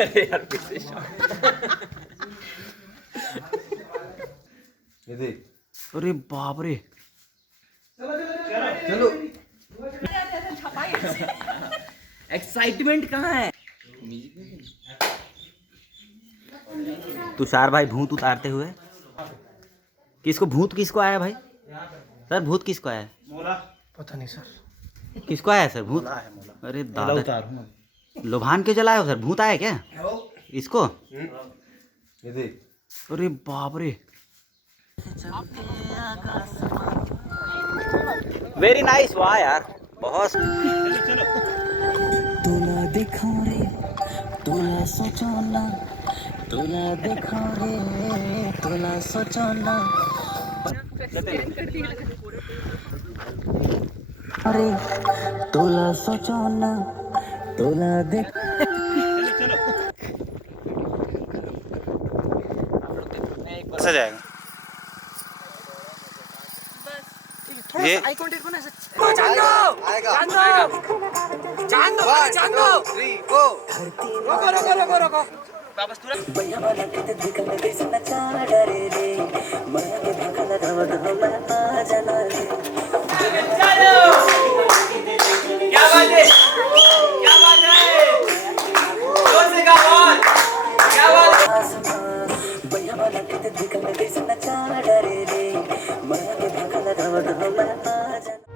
अरे यार ये देख। अरे बाप रे, चलो एक्साइटमेंट कहाँ है? तुषार भाई भूत उतारते हुए। किसको भूत किसको आया भाई? सर भूत किसको आया? पता नहीं सर, किसको आया सर भूत? अरे दादा, उतारूं लोभान क्यों जलाए हो सर? भूत आया क्या इसको? ये देख। अरे बाप रे, वेरी नाइस, वाह यार बहुत। तुला देखा रे, तुला सोचना, तुला देखा रे, तुला सोचना, अरे तुला सोचना, तुला देख। कैसा जाएगा ये? आई कांटेक्ट को ना जान दो, जान दो 3 गो। रोको वापस तुरंत भैया वाला के दिखल में कैसे नचा डरे रे, मैं के भागा लगाव दो मैं आ जाना रे। चलो क्या बात है, क्या बात है, जोर से गाओ और क्या बात है। भैया वाला के दिखल में कैसे नचा डरे रे, मैं के भागा लगाव दो मैं आ जाना।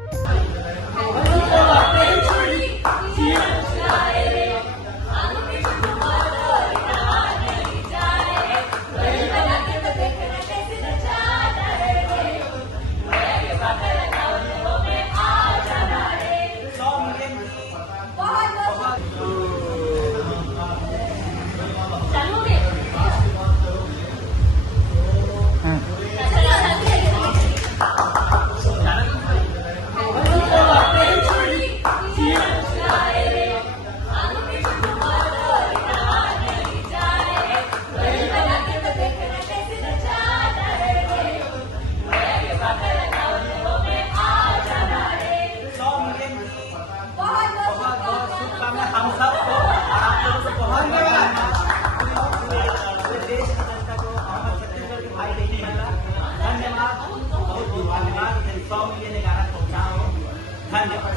धन्यवाद।